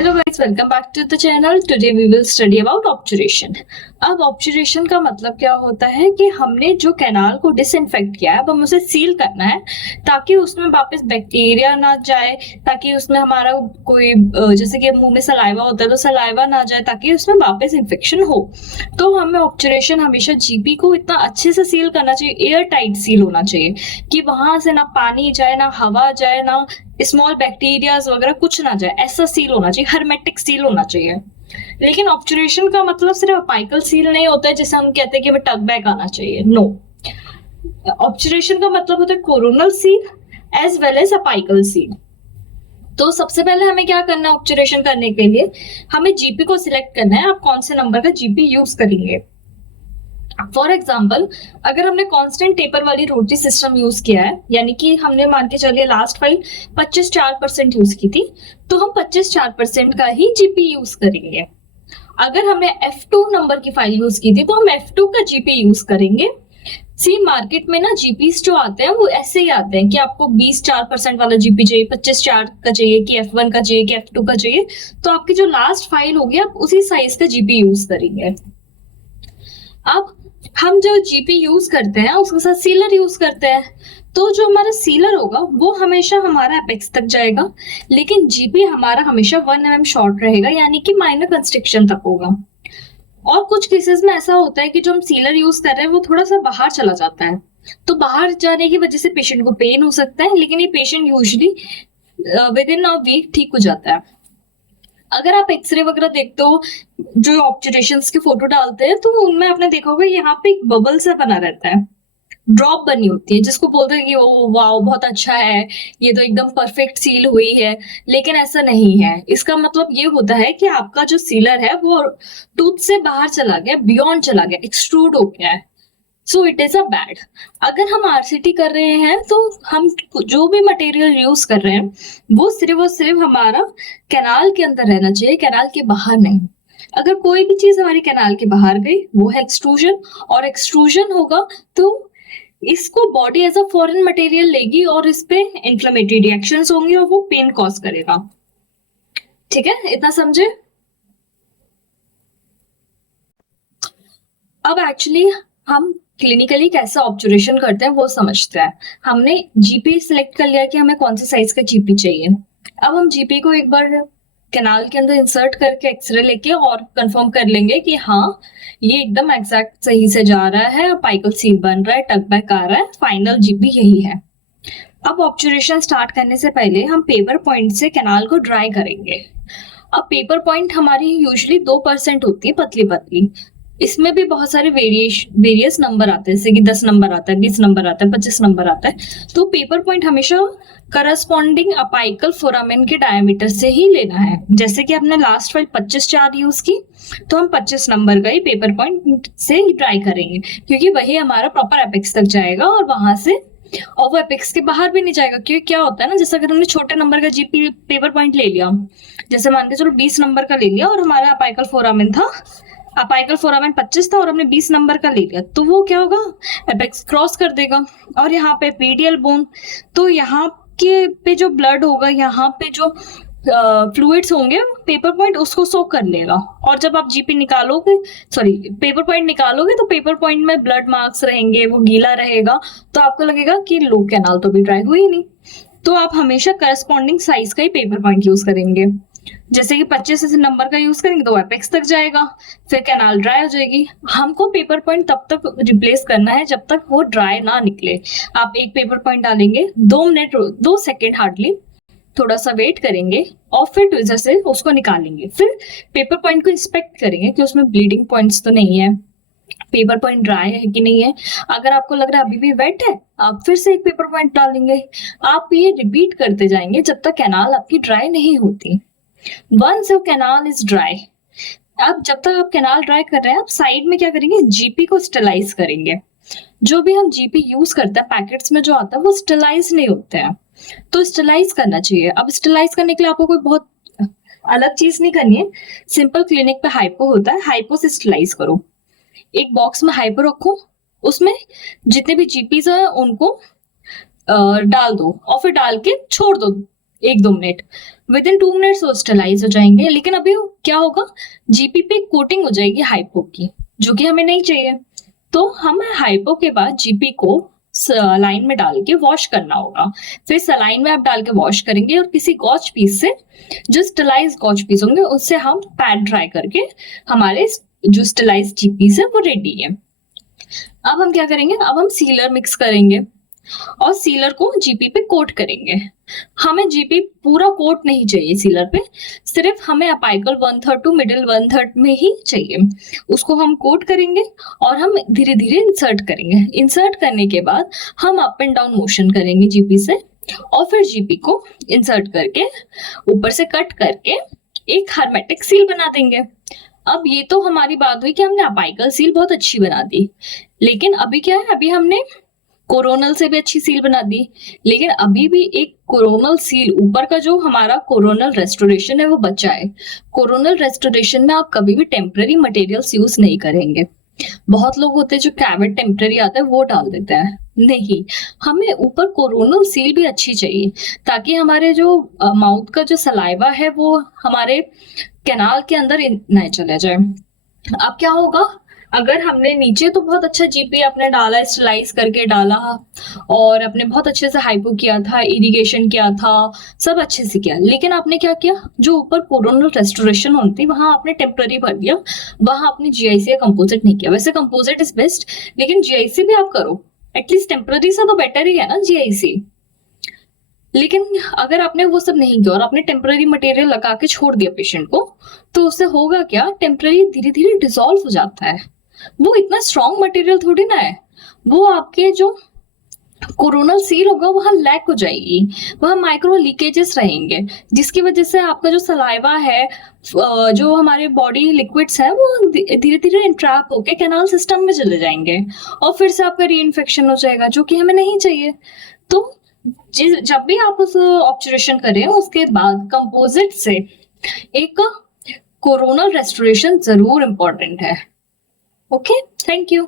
Hello guys, welcome back to the channel. Today we will study about obturation. अब obturation का मतलब क्या होता है कि हमने जो कैनाल को डिसइंफेक्ट किया है अब हम उसे सील करना है ताकि उसमें वापस बैक्टीरिया ना जाए, ताकि उसमें हमारा कोई जैसे कि मुंह में सलाइवा होता है तो सलाइवा ना जाए, ताकि उसमें वापस इन्फेक्शन हो। तो हमें ऑब्चुरेशन हमेशा जीपी को इतना अच्छे से सील करना चाहिए, एयर टाइट सील होना चाहिए कि वहां से ना पानी जाए, ना हवा जाए, ना स्मॉल बैक्टीरियाज वगैरह कुछ ना जाए। ऐसा सील होना चाहिए, हर्मेटिक सील होना चाहिए। लेकिन ऑब्चुरेशन का मतलब सिर्फ अपाइकल सील नहीं होता है जैसे हम कहते हैं कि टग बैक आना चाहिए। नो, ऑब्चुरेशन का मतलब होता है coronal seal as well as apical seal. तो सबसे पहले हमें क्या करना है, ऑब्चुरेशन करने के लिए हमें जीपी को सिलेक्ट करना है। आप कौन से नंबर का जीपी यूज करेंगे। फॉर एग्जाम्पल, अगर हमने कांस्टेंट टेपर वाली रोटी सिस्टम यूज किया है, यानी कि हमने मान के चलिए लास्ट फाइल 25-4% यूज की थी, तो हम 25-4% का ही जीपी यूज करेंगे। अगर हमने F2 नंबर की फाइल यूज की थी तो हम F2 का जीपी यूज करेंगे। सी मार्केट में ना जीपीस जो आते हैं वो ऐसे ही आते हैं कि आपको 20-4% वाला जीपी चाहिए, 25-4 का चाहिए, कि F1 का चाहिए, कि F2 का चाहिए। तो आपकी जो लास्ट फाइल होगी आप उसी साइज का जीपी यूज करेंगे। अब हम जो जीपी यूज करते हैं उसके साथ सीलर यूज करते हैं, तो जो हमारा सीलर होगा वो हमेशा हमारा एपेक्स तक जाएगा, लेकिन जीपी हमारा हमेशा 1 mm शॉर्ट रहेगा, यानी कि माइनर कंस्ट्रिक्शन तक होगा। और कुछ केसेस में ऐसा होता है कि जो हम सीलर यूज कर रहे हैं वो थोड़ा सा बाहर चला जाता है, तो बाहर जाने की वजह से पेशेंट को पेन हो सकता है, लेकिन ये patient usually within a week ठीक हो जाता है। अगर आप एक्सरे वगैरह देखते हो, जो ऑब्जर्वेशंस की फोटो डालते हैं, तो उनमें आपने देखा होगा यहाँ पे एक बबल सा बना रहता है, ड्रॉप बनी होती है, जिसको बोलते हैं कि ओ वाओ बहुत अच्छा है, ये तो एकदम परफेक्ट सील हुई है। लेकिन ऐसा नहीं है। इसका मतलब ये होता है कि आपका जो सीलर है वो टूथ से बाहर चला गया, बियॉन्ड चला गया, एक्सट्रूड हो गया है। So it is a bad. अगर हम आरसीटी कर रहे हैं तो हम जो भी मटेरियल यूज कर रहे हैं वो सिर्फ हमारा कैनाल के अंदर रहना चाहिए, कैनाल के बाहर नहीं। अगर कोई भी चीज हमारी कैनाल के बाहर गई वो है एक्सट्रूजन, और एक्सट्रूजन होगा तो इसको body as a foreign material लेगी और इस पे इन्फ्लेमेटरी रिएक्शंस होंगी और वो पेन कॉज करेगा। ठीक है, इतना समझे। अब एक्चुअली हम क्लिनिकली कैसे ऑब्जर्वेशन करते हैं वो समझते हैं। हमने जीपी सिलेक्ट कर लिया कि हमें कौन से साइज का जीपी चाहिए। अब हम जीपी को एक बार कैनाल के अंदर इंसर्ट करके एक्सरे लेके और कंफर्म कर लेंगे कि हाँ ये एकदम एग्जैक्ट सही से जा रहा है, पाइकल सील बन रहा है, टक बैक आ रहा है, फाइनल जीपी यही है। अब ऑब्जर्वेशन स्टार्ट करने से पहले हम पेपर पॉइंट से कैनाल को ड्राई करेंगे। अब पेपर पॉइंट हमारी यूजुअली 2% होती है, पतली पतली। इसमें भी बहुत सारे वेरियस नंबर आते हैं, जैसे कि 10 नंबर आता है, 20 नंबर आता है, 25 नंबर आता है। तो पेपर पॉइंट हमेशा करस्पॉन्डिंग अपाइकल फोरामेन के डायमीटर से ही लेना है। जैसे कि हमने लास्ट फाइल 25-4 यूज की, तो हम 25 नंबर का ही पेपर पॉइंट से ही ट्राई करेंगे, क्योंकि वही हमारा प्रॉपर एपेक्स तक जाएगा और वहां से और वो एपेक्स के बाहर भी नहीं जाएगा। क्योंकि क्या होता है ना, जैसे अगर हमने छोटे नंबर का जीपी पेपर पॉइंट ले लिया, जैसे मान के चलो 20 नंबर का ले लिया और हमारा अपाइकल फोरामेन था, अपाइकल फोरामेन 25 था और हमने 20 नंबर का ले लिया, तो वो क्या होगा, एपेक्स क्रॉस कर देगा। और यहाँ पे पीडियल बोन, तो यहाँ के पे जो ब्लड होगा, यहाँ पे जो फ्लूइड्स होंगे, पेपर पॉइंट उसको सोक कर लेगा। और जब आप जीपी निकालोगे, सॉरी पेपर पॉइंट निकालोगे, तो पेपर पॉइंट में ब्लड मार्क्स रहेंगे, वो गीला रहेगा, तो आपको लगेगा कि लो कैनाल तो भी ड्राई हुई नहीं। तो आप हमेशा करस्पॉन्डिंग साइज का ही पेपर पॉइंट यूज करेंगे। जैसे कि 25 नंबर का यूज करेंगे तो एपेक्स तक जाएगा, फिर कैनाल ड्राई हो जाएगी। हमको पेपर पॉइंट तब तक रिप्लेस करना है जब तक वो ड्राई ना निकले। आप एक पेपर पॉइंट डालेंगे, 2 सेकेंड हार्डली थोड़ा सा वेट करेंगे और फिर ट्विजर से उसको निकालेंगे। फिर पेपर पॉइंट को इंस्पेक्ट करेंगे कि उसमें ब्लीडिंग पॉइंट्स तो नहीं है, पेपर पॉइंट ड्राई है कि नहीं है। अगर आपको लग रहा है अभी भी वेट है, आप फिर से एक पेपर पॉइंट डालेंगे। आप ये रिपीट करते जाएंगे जब तक कैनाल आपकी ड्राई नहीं होती। Once your canal is dry, अब जब तक आप कैनाल ड्राई कर रहे हैं, आप साइड में क्या करेंगे, जीपी को स्टेलाइज करेंगे। जो भी हम जीपी यूज करते हैं पैकेट्स में जो आता है वो स्टेलाइज नहीं होते हैं, तो स्टेलाइज करना चाहिए। अब स्टेलाइज करने के लिए आपको कोई बहुत अलग चीज नहीं करनी है। सिंपल क्लिनिक पे हाइपो होता है, हाइपो से स्टेलाइज करो। एक बॉक्स में हाइपो रखो, उसमें जितने भी जीपीज है उनको डाल दो और फिर डाल के छोड़ दो 1-2 मिनट, विद इन 2 मिनट्स वो स्टेलाइज हो जाएंगे। लेकिन अभी क्या होगा, जीपी पे कोटिंग हो जाएगी हाइपो की, जो कि हमें नहीं चाहिए। तो हम हाइपो के बाद जीपी को सलाइन में डाल के वॉश करना होगा। फिर सलाइन में आप डाल के वॉश करेंगे और किसी गॉच पीस से, जो स्टेलाइज गॉच पीस होंगे, उससे हम पैड ड्राई करके हमारे जो स्टेलाइज जीपीस है वो रेडी है। अब हम क्या करेंगे, अब हम सीलर मिक्स करेंगे और सीलर को जीपी पे कोट करेंगे। हमें जीपी पूरा कोट नहीं चाहिए सीलर पे, सिर्फ हमें अपाइकल 1/3 टू मिडिल 1/3 में ही चाहिए। उसको हम कोट करेंगे और हम धीरे धीरे इंसर्ट करेंगे। इंसर्ट करने के बाद हम अप एंड डाउन मोशन करेंगे जीपी से, और फिर जीपी को इंसर्ट करके ऊपर से कट करके एक हर्मेटिक सील बना देंगे। अब ये तो हमारी बात हुई कि हमने अपाइकल सील बहुत अच्छी बना दी, लेकिन अभी क्या है, अभी हमने कोरोनल से भी अच्छी सील बना दी, लेकिन अभी भी एक कोरोनल सील, ऊपर का जो हमारा कोरोनल रेस्टोरेशन है वो बचा है। कोरोनल रेस्टोरेशन में आप कभी भी टेम्पररी मटेरियल्स यूज नहीं करेंगे। बहुत लोग होते हैं जो कैविट टेम्पररी आता है वो डाल देते हैं, नहीं, हमें ऊपर कोरोनल सील भी अच्छी चाहिए, ताकि हमारे जो माउथ का जो सलाइवा है वो हमारे कैनाल के अंदर न चले जाए। अब क्या होगा, अगर हमने नीचे तो बहुत अच्छा जीपी आपने डाला, स्टेलाइज करके डाला और आपने बहुत अच्छे से हाइपो किया था, इरिगेशन किया था, सब अच्छे से किया, लेकिन आपने क्या किया, जो ऊपर कोरोनल रेस्टोरेशन होती वहां आपने टेम्पररी भर दिया, वहां आपने जीआईसी या कंपोजिट नहीं किया। वैसे कंपोजिट इज बेस्ट, लेकिन जीआईसी भी आप करो, एटलीस्ट टेम्पररी से तो बेटर ही है ना जीआईसी। लेकिन अगर आपने वो सब नहीं किया और आपने टेम्पररी मटेरियल लगा के छोड़ दिया पेशेंट को, तो उससे होगा क्या, टेम्पररी धीरे धीरे डिसॉल्व हो जाता है। वो इतना स्ट्रॉन्ग मटेरियल थोड़ी ना है, वो आपके जो कोरोनल सील होगा वहां लैक हो जाएगी, वहां माइक्रो लीकेजेस रहेंगे, जिसकी वजह से आपका जो सलाइवा है, जो हमारे बॉडी लिक्विड्स है, वो धीरे धीरे इंट्रैप होके कैनाल सिस्टम में चले जाएंगे और फिर से आपका री इन्फेक्शन हो जाएगा, जो कि हमें नहीं चाहिए। तो जब भी आप उस ऑब्जर्वेशन करें, उसके बाद कंपोजिट से एक कोरोनल रेस्टोरेशन जरूर इंपॉर्टेंट है। Okay, thank you.